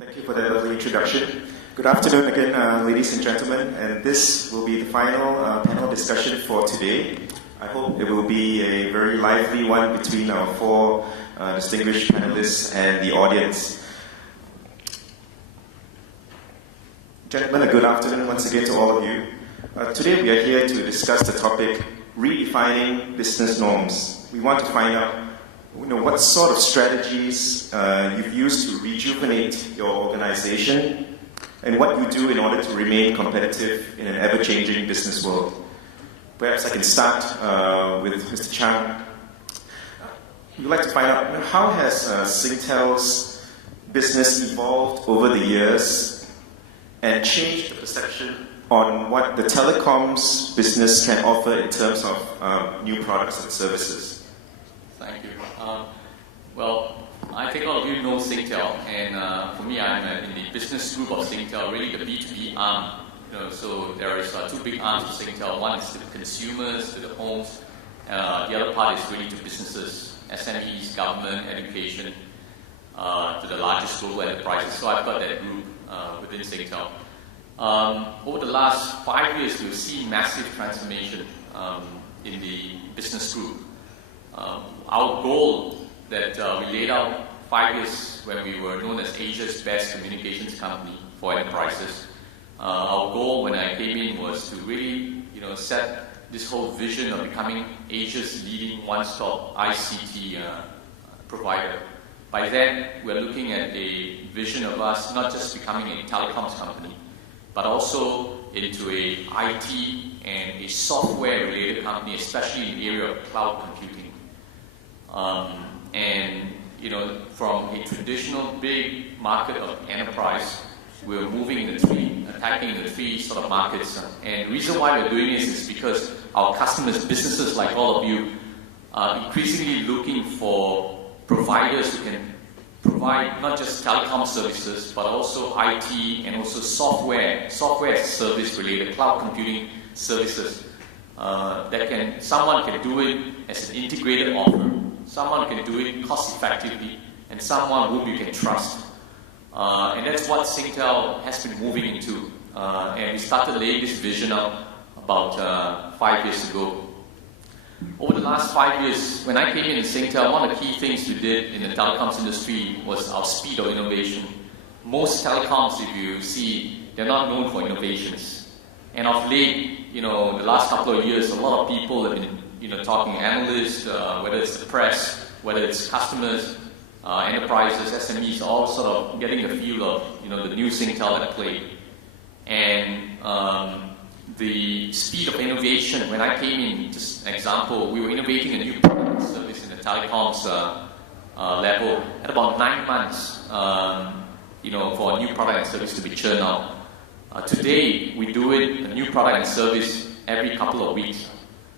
Thank you for that lovely introduction. Good afternoon again, ladies and gentlemen, and this will be the final panel discussion for today. I hope it will be a very lively one between our four distinguished panelists and the audience. Gentlemen, a good afternoon once again to all of you. Today we are here to discuss the topic, redefining business norms. We want to find out what sort of strategies you've used to rejuvenate your organization and what you do in order to remain competitive in an ever-changing business world. Perhaps I can start with Mr. Chang. We'd like to find out how has Singtel's business evolved over the years and changed the perception on what the telecoms business can offer in terms of new products and services. Thank you. Well, I think all of you know Singtel, and for me, I'm in the business group of Singtel, really the B2B arm. So there is two big arms of Singtel. One is to the consumers, to the homes. The other part is really to businesses, SMEs, government, education, to the largest global enterprises. So I've got that group within Singtel. Over the last 5 years, we've seen massive transformation in the business group. Our goal that we laid out 5 years when we were known as Asia's best communications company for enterprises. Our goal when I came in was to really, set this whole vision of becoming Asia's leading one-stop ICT provider. By that, we're looking at a vision of us not just becoming a telecoms company, but also into a IT and a software-related company, especially in the area of cloud computing. From a traditional big market of enterprise, we're moving attacking the three sort of markets. And the reason why we're doing this is because our customers, businesses like all of you, are increasingly looking for providers who can provide not just telecom services, but also IT and also software service related cloud computing services. Someone can do it as an integrated offer, someone can do it cost effectively, and someone whom you can trust. And that's what Singtel has been moving into. And we started laying this vision out about 5 years ago. Over the last 5 years, when I came in Singtel, one of the key things we did in the telecoms industry was our speed of innovation. Most telecoms, if you see, they're not known for innovations. And of late, the last couple of years, a lot of people have been, talking analysts, whether it's the press, whether it's customers, enterprises, SMEs, all sort of getting a feel of, the new Singtel at play. And the speed of innovation, when I came in, just an example, we were innovating a new product service in the telecoms level at about 9 months, for a new product and service to be churned out. Today, we do it, a new product and service, every couple of weeks.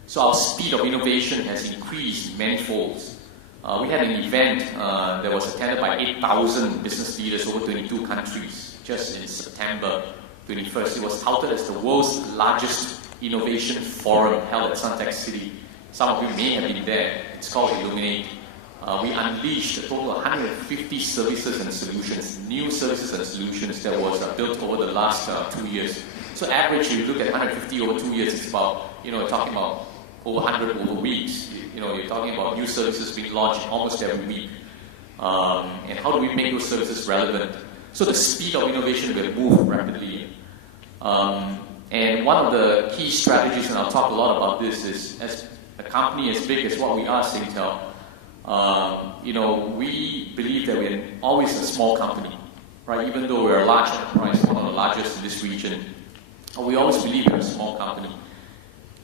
So our speed of innovation has increased manifold. We had an event that was attended by 8,000 business leaders over 22 countries just in September 21st. It was touted as the world's largest innovation forum held at Suntec City. Some of you may have been there. It's called Illuminate. We unleashed a total of 150 services and solutions, new services and solutions that was built over the last 2 years. So average, if you look at 150 over 2 years, it's about, talking about over 100 over weeks. You're talking about new services being launched almost every week. And how do we make those services relevant? So the speed of innovation will move rapidly. And one of the key strategies, and I'll talk a lot about this, is as a company as big as what we are, Singtel, we believe that we're always a small company, right? Even though we're a large enterprise, one of the largest in this region, we always believe we're a small company.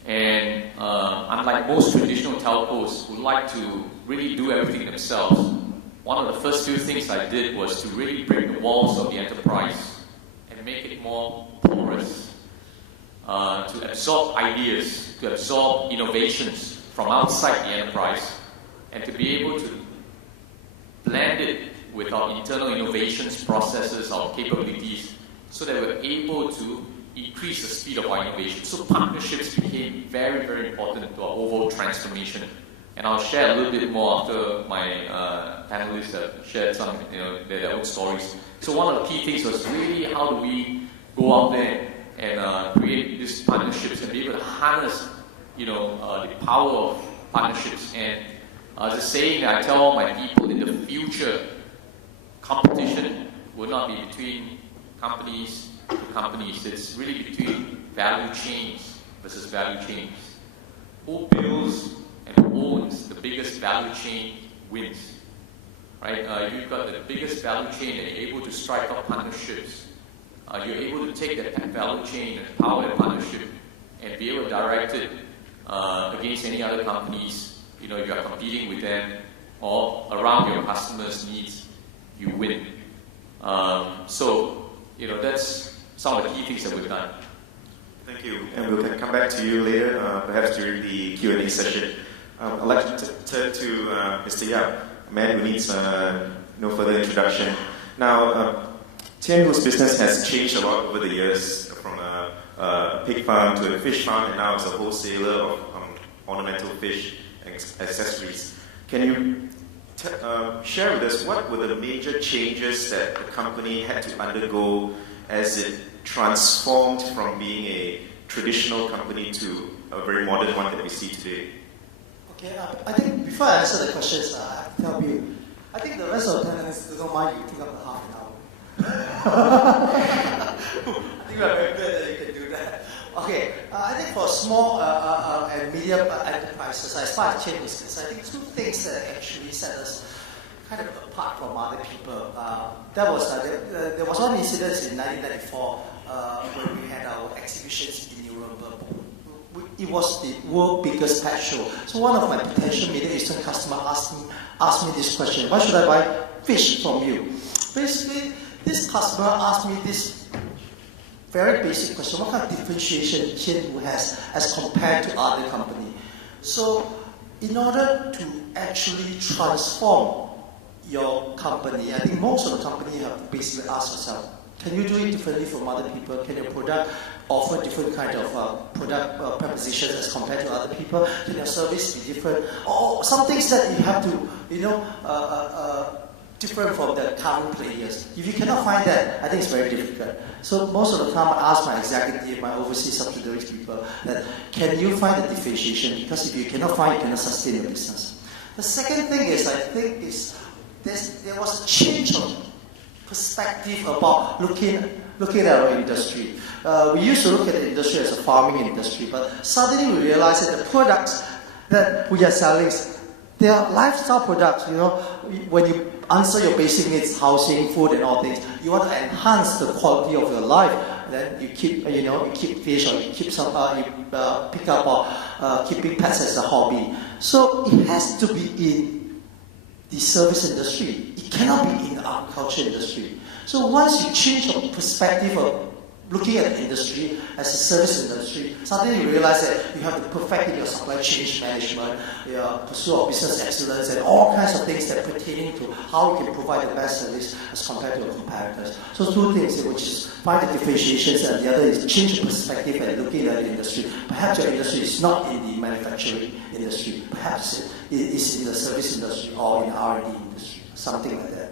And unlike most traditional telcos who like to really do everything themselves, one of the first few things I did was to really break the walls of the enterprise and make it more porous, to absorb ideas, to absorb innovations from outside the enterprise, and to be able to blend it with our internal innovations, processes, our capabilities, so that we're able to increase the speed of our innovation. So partnerships became very, very important to our overall transformation. And I'll share a little bit more after my panelists have shared some, their own stories. So one of the key things was really how do we go out there and create these partnerships and be able to harness, the power of partnerships. And as a saying that I tell all my people, in the future, competition will not be between companies to companies. It's really between value chains versus value chains. Who builds and who owns the biggest value chain wins. Right? If you've got the biggest value chain and you're able to strike up partnerships, you're able to take that value chain and power that partnership and be able to direct it against any other companies. You are competing with them or around your customers' needs, you win. That's some of the key things that we've done. Thank you. And we'll come back to you later, perhaps during the Q&A session. I'd like to turn to Mr. Yap, a man who needs no further introduction. Now, Tianhu's business has changed a lot over the years, from a pig farm to a fish farm, and now it's a wholesaler of ornamental fish and accessories. Can you share with us what were the major changes that the company had to undergo as it transformed from being a traditional company to a very modern one that we see today? Okay, I think before I answer the questions, I have to tell you, I think the rest of the 10 minutes, don't mind you take up the half an hour. I think we're very good that you can do that. Okay, I think for small and medium enterprises, as far as chain is concerned, I think two things that actually set us kind of apart from other people. There was one incident in 1994 when we had our exhibitions in Nuremberg. It was the world's biggest pet show. So one of my potential Middle Eastern customers asked me this question: why should I buy fish from you? Basically, this customer asked me this very basic question: what kind of differentiation Tianhu has as compared to other companies? So, in order to actually transform your company, I think most of the company have basically asked themselves, can you do it differently from other people? Can your product offer different kind of product propositions as compared to other people? Can your service be different? Or some things that you have to, different from the current players. If you cannot find that, I think it's very difficult. So most of the time I ask my executive, my overseas subsidiaries people, that can you find the differentiation? Because if you cannot find it, you cannot sustain your business. The second thing is, I think, there was a change of perspective about looking at our industry. We used to look at the industry as a farming industry, but suddenly we realized that the products that we are selling, they are lifestyle products. When you answer your basic needs, housing, food, and all things, you want to enhance the quality of your life. Then you keep, you keep fish, or you keep some, pick up or keeping pets as a hobby. So it has to be in the service industry. It cannot be in the agriculture industry. So once you change your perspective of looking at the industry as a service industry, suddenly you realize that you have to perfect your supply chain management, your pursuit of business excellence, and all kinds of things that pertain to how you can provide the best service as compared to your competitors. So two things, which is find the differentiations, and the other is change the perspective and looking at the industry. Perhaps your industry is not in the manufacturing industry. Perhaps it is in the service industry or in the R&D industry, something like that.